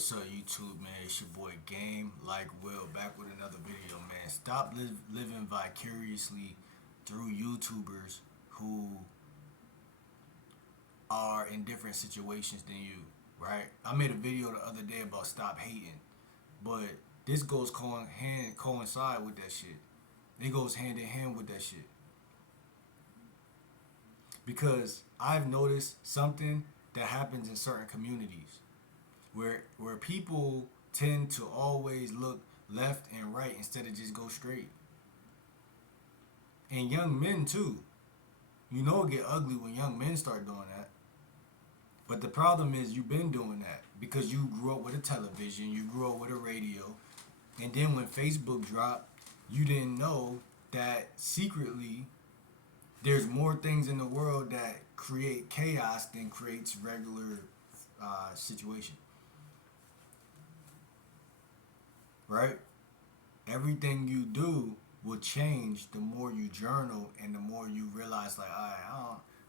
what's up, YouTube, man? It's your boy Game, like Will, back with another video, man. Stop living vicariously through YouTubers who are in different situations than you, right? I made a video the other day about stop hating, but this goes coincide with that shit. It goes hand in hand with that shit because I've noticed something that happens in certain communities where people tend to always look left and right instead of just go straight. And young men too. You know it get ugly when young men start doing that. But the problem is you've been doing that because you grew up with a television, you grew up with a radio, and then when Facebook dropped, you didn't know that secretly there's more things in the world that create chaos than creates regular situation. Right? Everything you do will change the more you journal and the more you realize like,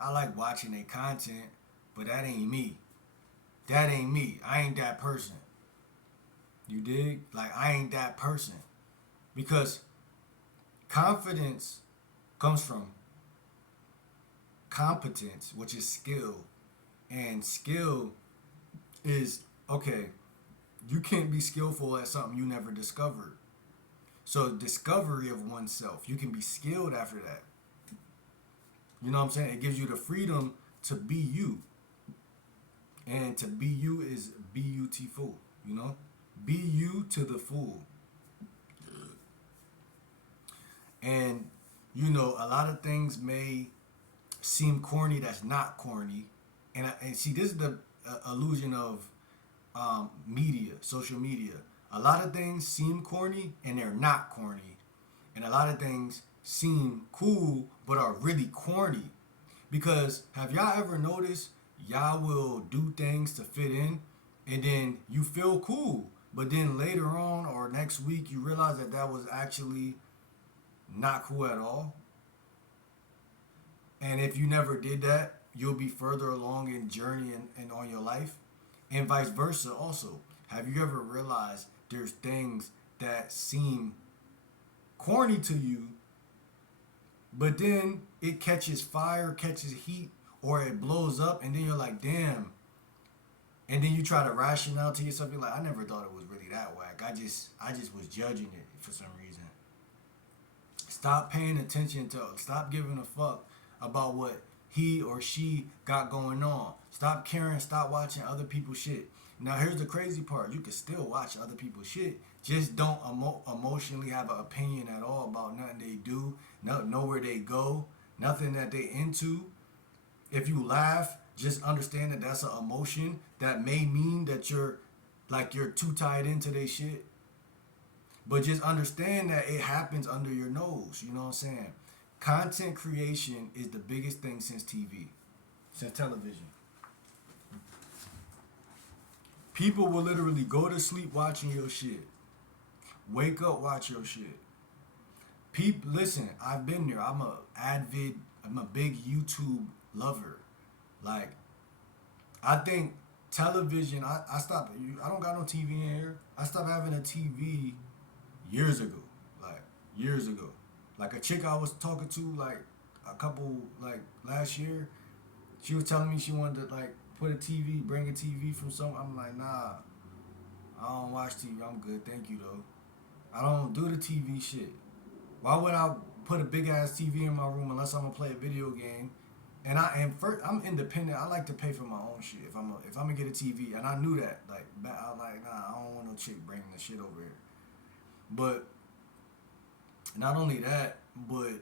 I like watching their content, but that ain't me. That ain't me. I ain't that person. You dig? Like I ain't that person. Because confidence comes from competence, which is skill. And skill is okay, you can't be skillful at something you never discovered. So discovery of oneself, you can be skilled after that. You know what I'm saying? It gives you the freedom to be you. And to be you is beautiful, you know? Be you to the full. And you know, a lot of things may seem corny that's not corny. And see, this is the illusion of media, social media. A lot of things seem corny and they're not corny. And a lot of things seem cool but are really corny. Because have y'all ever noticed y'all will do things to fit in and then you feel cool. But then later on or next week you realize that that was actually not cool at all. And if you never did that, you'll be further along in journey and on your life. And vice versa also. Have you ever realized there's things that seem corny to you, but then it catches fire, catches heat, or it blows up, and then you're like, damn. And then you try to rationale to yourself, you're like, I never thought it was really that whack. I just was judging it for some reason. Stop paying attention to, stop giving a fuck about what he or she got going on. Stop caring, stop watching other people's shit. Now here's the crazy part. You can still watch other people's shit. Just don't emotionally have an opinion at all about nothing they do, know where they go, nothing that they into. If you laugh, just understand that that's an emotion that may mean that you're too tied into their shit. But just understand that it happens under your nose. You know what I'm saying? Content creation is the biggest thing since TV, since television. People will literally go to sleep watching your shit. Wake up, watch your shit. Listen, I've been there. I'm a big YouTube lover. Like, I think television, I stopped, I don't got no TV in here. I stopped having a TV years ago. Like, years ago. Like, a chick I was talking to, like, a couple, like, last year, she was telling me she wanted to, like, bring a TV from somewhere. I'm like, nah, I don't watch TV. I'm good, thank you, though. I don't do the TV shit. Why would I put a big ass TV in my room unless I'm gonna play a video game? And I'm independent. I like to pay for my own shit. If I'm gonna get a TV, and I knew that. Like, I was like, nah, I don't want no chick bringing the shit over here. But not only that, but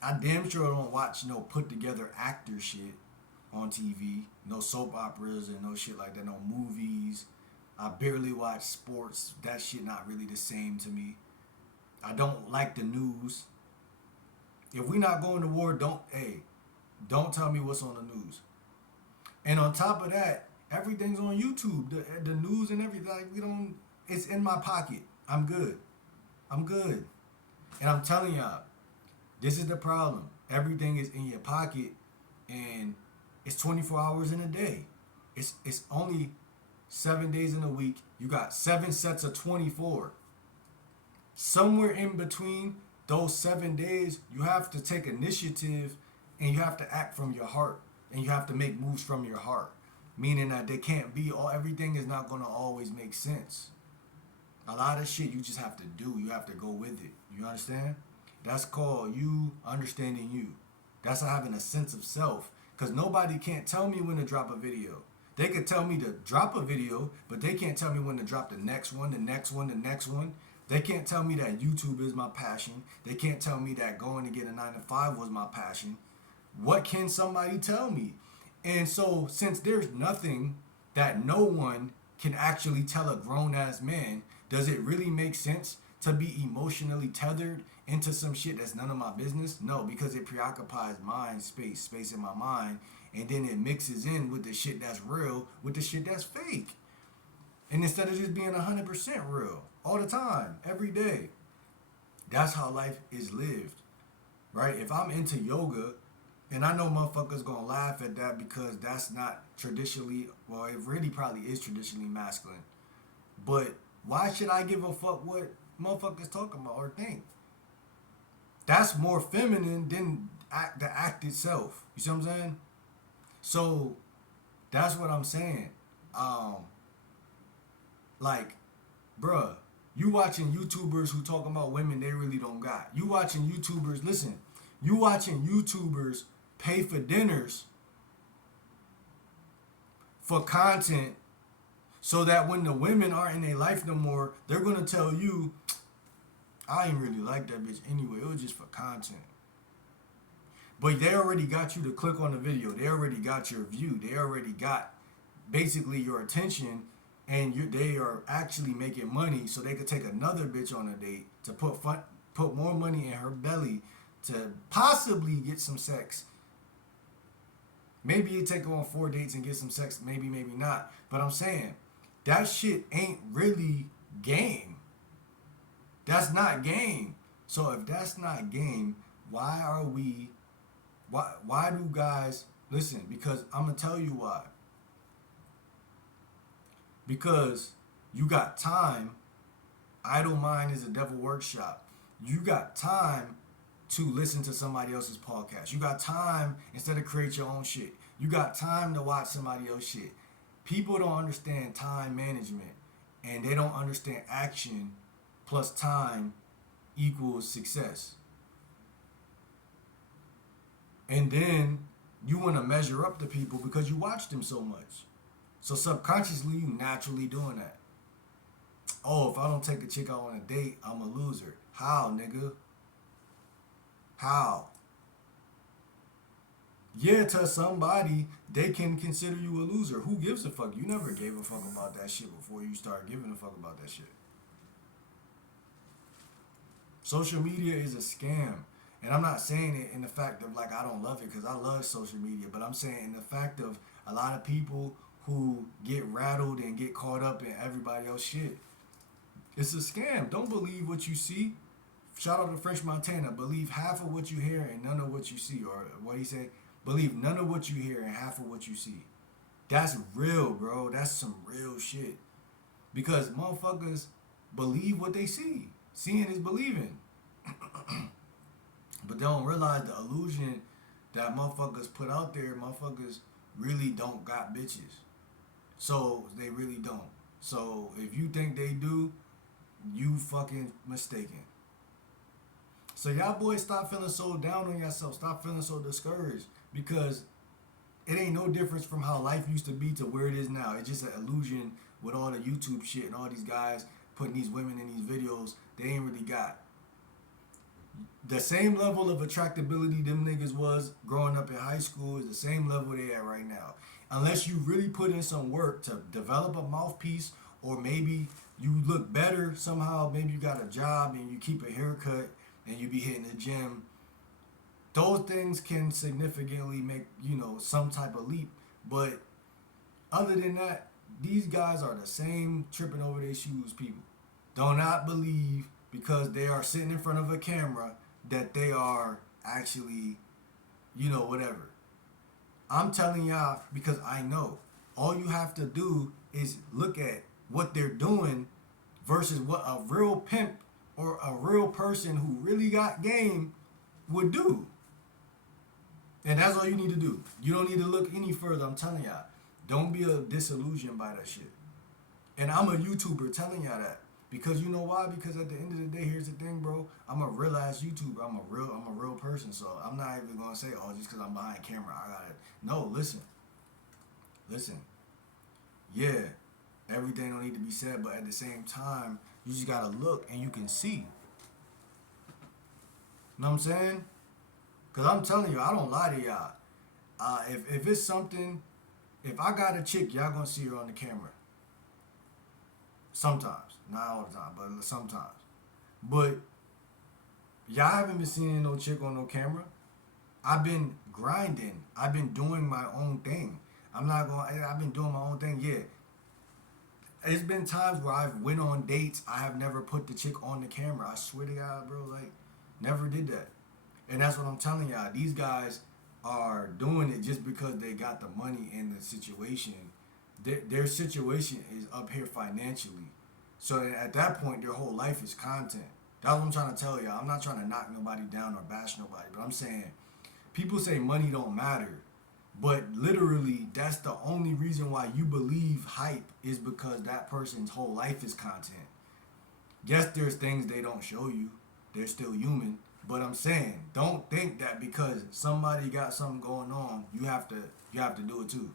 I damn sure don't watch no put together actor shit on TV. No soap operas and no shit like that. No movies. I barely watch sports. That shit not really the same to me. I don't like the news. If we not going to war, don't tell me what's on the news. And on top of that, everything's on YouTube. The news and everything. Like, it's in my pocket. I'm good. I'm good. And I'm telling y'all, this is the problem. Everything is in your pocket and it's 24 hours in a day. It's only 7 days in a week. You got 7 sets of 24. Somewhere in between those 7 days, you have to take initiative and you have to act from your heart and you have to make moves from your heart. Meaning that they can't be all, everything is not gonna always make sense. A lot of shit you just have to do. You have to go with it. You understand? That's called you understanding you. That's having a sense of self. Because nobody can't tell me when to drop a video. They could tell me to drop a video, but they can't tell me when to drop the next one, the next one, the next one. They can't tell me that YouTube is my passion. They can't tell me that going to get a 9 to 5 was my passion. What can somebody tell me? And so, since there's nothing that no one can actually tell a grown ass man, does it really make sense to be emotionally tethered into some shit that's none of my business? No, because it preoccupies mind space in my mind, and then it mixes in with the shit that's real with the shit that's fake. And instead of just being 100% real all the time, every day, that's how life is lived, right? If I'm into yoga, and I know motherfuckers gonna laugh at that because that's not traditionally, well, it really probably is traditionally masculine. But why should I give a fuck what motherfuckers talk about or think? That's more feminine than the act itself. You see what I'm saying? So that's what I'm saying. Like, bruh, you watching YouTubers who talking about women they really don't got. You watching YouTubers, listen, you watching YouTubers pay for dinners for content so that when the women aren't in their life no more, they're gonna tell you, I ain't really like that bitch anyway. It was just for content. But they already got you to click on the video. They already got your view. They already got basically your attention, and they are actually making money so they could take another bitch on a date to put more money in her belly to possibly get some sex. Maybe you take her on 4 dates and get some sex. Maybe, maybe not. But I'm saying that shit ain't really game. That's not game. So if that's not game, why do guys listen? Because I'm gonna tell you why. Because you got time. Idle mind is a devil workshop. You got time to listen to somebody else's podcast. You got time instead of create your own shit. You got time to watch somebody else's shit. People don't understand time management, and they don't understand action plus time equals success. And then you want to measure up to people because you watch them so much. So subconsciously, you naturally doing that. Oh, if I don't take a chick out on a date, I'm a loser. How, nigga? How? Yeah, to somebody, they can consider you a loser. Who gives a fuck? You never gave a fuck about that shit before you start giving a fuck about that shit. Social media is a scam. And I'm not saying it in the fact of like I don't love it, because I love social media, but I'm saying in the fact of a lot of people who get rattled and get caught up in everybody else shit. It's a scam. Don't believe what you see. Shout out to French Montana. Believe half of what you hear and none of what you see. Or what he say? Believe none of what you hear and half of what you see. That's real, bro. That's some real shit. Because motherfuckers believe what they see. Seeing is believing. But they don't realize the illusion that motherfuckers put out there. Motherfuckers really don't got bitches. So they really don't. So if you think they do, you fucking mistaken. So y'all boys stop feeling so down on yourself. Stop feeling so discouraged. Because it ain't no difference from how life used to be to where it is now. It's just an illusion with all the YouTube shit and all these guys putting these women in these videos they ain't really got. The same level of attractability them niggas was growing up in high school is the same level they at right now. Unless you really put in some work to develop a mouthpiece, or maybe you look better somehow, maybe you got a job and you keep a haircut and you be hitting the gym. Those things can significantly make, some type of leap. But other than that, these guys are the same tripping over their shoes people. Do not believe because they are sitting in front of a camera that they are actually, whatever. I'm telling y'all because I know All you have to do is look at what they're doing versus what a real pimp or a real person who really got game would do. And that's all you need to do. You don't need to look any further. I'm telling y'all. Don't be disillusioned by that shit. And I'm a YouTuber telling y'all that. Because you know why? Because at the end of the day, here's the thing, bro. I'm a real ass YouTuber. I'm a real person. So I'm not even gonna say, oh, just because I'm behind camera, I got it. No, listen. Yeah, everything don't need to be said, but at the same time, you just gotta look and you can see. Know what I'm saying? Cause I'm telling you, I don't lie to y'all. If it's something, if I got a chick, y'all gonna see her on the camera. Sometimes, not all the time, but sometimes. But y'all haven't been seeing no chick on no camera. I've been grinding. I've been doing my own thing. I've been doing my own thing. Yeah, it's been times where I've went on dates. I have never put the chick on the camera. I swear to God, bro, like never did that. And that's what I'm telling y'all. These guys are doing it just because they got the money in the situation. Their situation is up here financially. So at that point, their whole life is content. That's what I'm trying to tell y'all. I'm not trying to knock nobody down or bash nobody, but I'm saying people say money don't matter. But literally, that's the only reason why you believe hype is because that person's whole life is content. Yes, there's things they don't show you. They're still human. But I'm saying, don't think that because somebody got something going on, you have to do it too.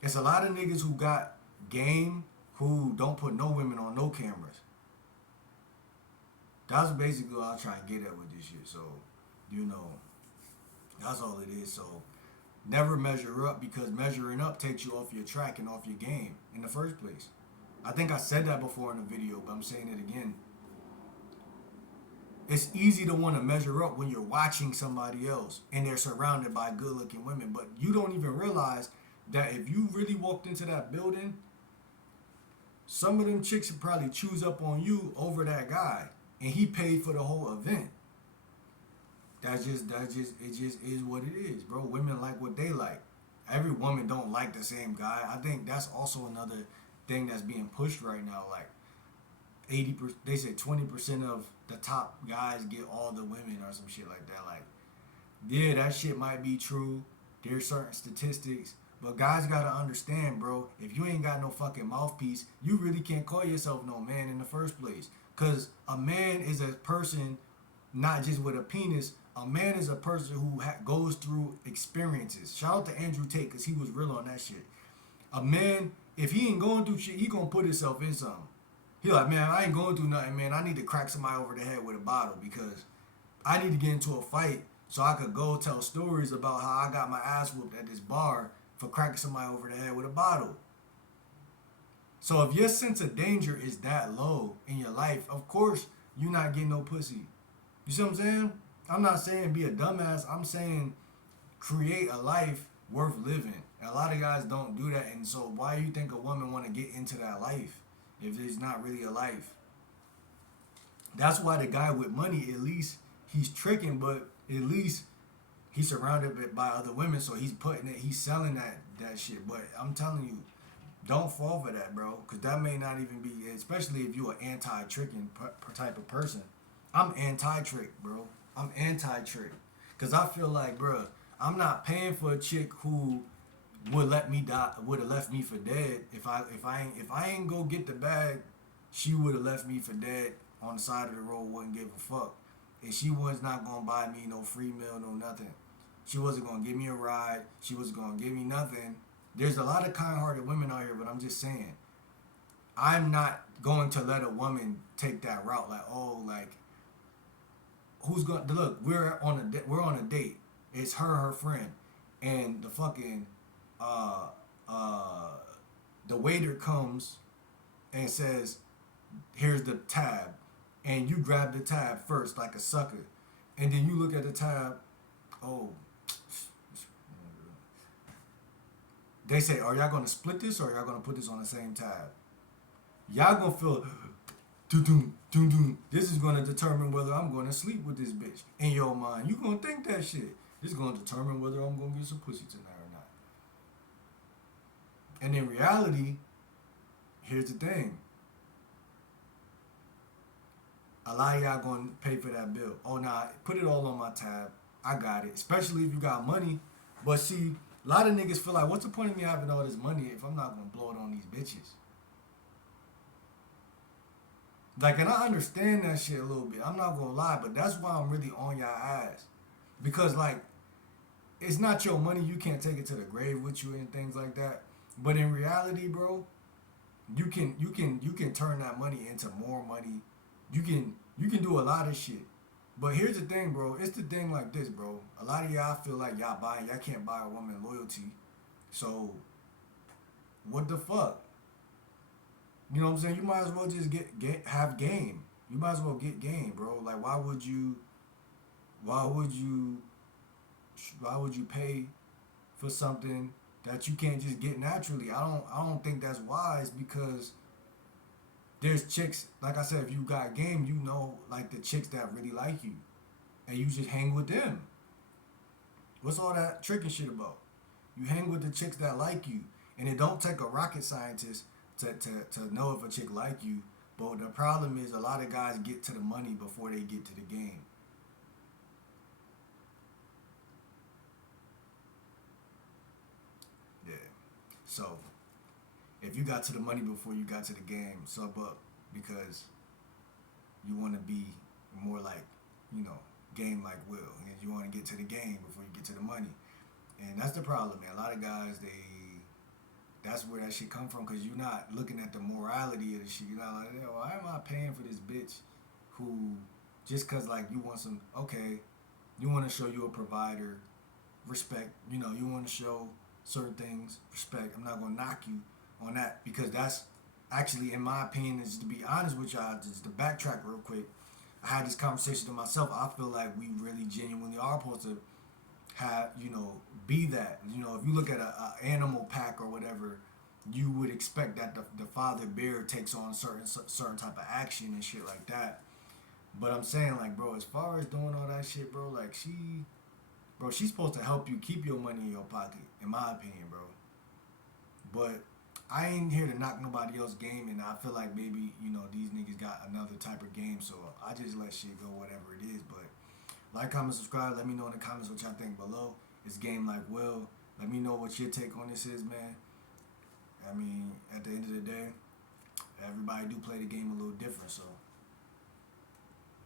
It's a lot of niggas who got game who don't put no women on no cameras. That's basically what I try and get at with this shit. So, you know, that's all it is. So, never measure up because measuring up takes you off your track and off your game in the first place. I think I said that before in the video, but I'm saying it again. It's easy to want to measure up when you're watching somebody else and they're surrounded by good looking women, but you don't even realize that if you really walked into that building, some of them chicks would probably choose up on you over that guy, and he paid for the whole event. It just is what it is, bro. Women like what they like. Every woman don't like the same guy. I think that's also another thing that's being pushed right now. Like 80%, they say 20% of the top guys get all the women or some shit like that. Like, yeah, that shit might be true. There's certain statistics. But guys gotta understand, bro, if you ain't got no fucking mouthpiece, you really can't call yourself no man in the first place. Because a man is a person, not just with a penis. A man is a person who goes through experiences. Shout out to Andrew Tate, because he was real on that shit. A man, if he ain't going through shit, he gonna put himself in something. He like, man, I ain't going through nothing, man. I need to crack somebody over the head with a bottle because I need to get into a fight so I could go tell stories about how I got my ass whooped at this bar for cracking somebody over the head with a bottle. So if your sense of danger is that low in your life, of course you're not getting no pussy. You see what I'm saying? I'm not saying be a dumbass. I'm saying create a life worth living. And a lot of guys don't do that. And so why do you think a woman want to get into that life if it's not really a life? That's why the guy with money, at least he's tricking, but at least he's surrounded by other women, so he's selling that shit. But I'm telling you, don't fall for that, bro, because that may not even be, especially if you're an anti-tricking type of person. I'm anti-trick, bro. I'm anti-trick, because I feel like, bro, I'm not paying for a chick who would let me die, would have left me for dead. If I ain't go get the bag, she would have left me for dead on the side of the road, wouldn't give a fuck. And she was not gonna buy me no free meal, no nothing. She wasn't gonna give me a ride. She wasn't gonna give me nothing. There's a lot of kind-hearted women out here, but I'm just saying, I'm not going to let a woman take that route. Like, oh, like, who's gonna look? We're on a date. It's her friend, and the fucking the waiter comes and says, "Here's the tab." And you grab the tab first like a sucker. And then you look at the tab, oh. They say, are y'all going to split this or are y'all going to put this on the same tab? Y'all going to feel, doo-doo, doo-doo. This is going to determine whether I'm going to sleep with this bitch. In your mind, you going to think that shit. This is going to determine whether I'm going to get some pussy tonight or not. And in reality, here's the thing. A lot of y'all gonna pay for that bill. Oh nah, put it all on my tab. I got it. Especially if you got money. But see, a lot of niggas feel like, what's the point of me having all this money if I'm not gonna blow it on these bitches? Like, and I understand that shit a little bit. I'm not gonna lie, but that's why I'm really on y'all ass. Because like, it's not your money. You can't take it to the grave with you and things like that. But in reality, bro, you can turn that money into more money. You can do a lot of shit. But here's the thing, bro. It's the thing like this, bro. A lot of y'all feel like y'all can't buy a woman loyalty. So what the fuck? You know what I'm saying? You might as well just get have game. You might as well get game, bro. Like why would you why would you pay for something that you can't just get naturally? I don't think that's wise because there's chicks, like I said, if you got game, you know, like the chicks that really like you, and you just hang with them. What's all that tricking shit about? You hang with the chicks that like you, and it don't take a rocket scientist to know if a chick like you. But the problem is a lot of guys get to the money before they get to the game. Yeah. So if you got to the money before you got to the game, sub up because you want to be more like, you know, game like Will, and you want to get to the game before you get to the money. And that's the problem, man. A lot of guys, that's where that shit come from because you're not looking at the morality of the shit. You're not like, yo, why am I paying for this bitch who just because like you want some, okay, you want to show you a provider, respect, you know, you want to show certain things, respect. I'm not going to knock you on that because that's actually, in my opinion, is to be honest with y'all, just to backtrack real quick. I had this conversation to myself. I feel like we really genuinely are supposed to have, you know, be that. You know, if you look at a animal pack or whatever, you would expect that the father bear takes on certain type of action and shit like that. But I'm saying like, bro, as far as doing all that shit, bro, like she's supposed to help you keep your money in your pocket, in my opinion, bro. But I ain't here to knock nobody else's game, and I feel like maybe, you know, these niggas got another type of game, so I just let shit go, whatever it is. But like, comment, subscribe. Let me know in the comments what y'all think below. It's game like Will. Let me know what your take on this is, man. I mean, at the end of the day, everybody do play the game a little different, so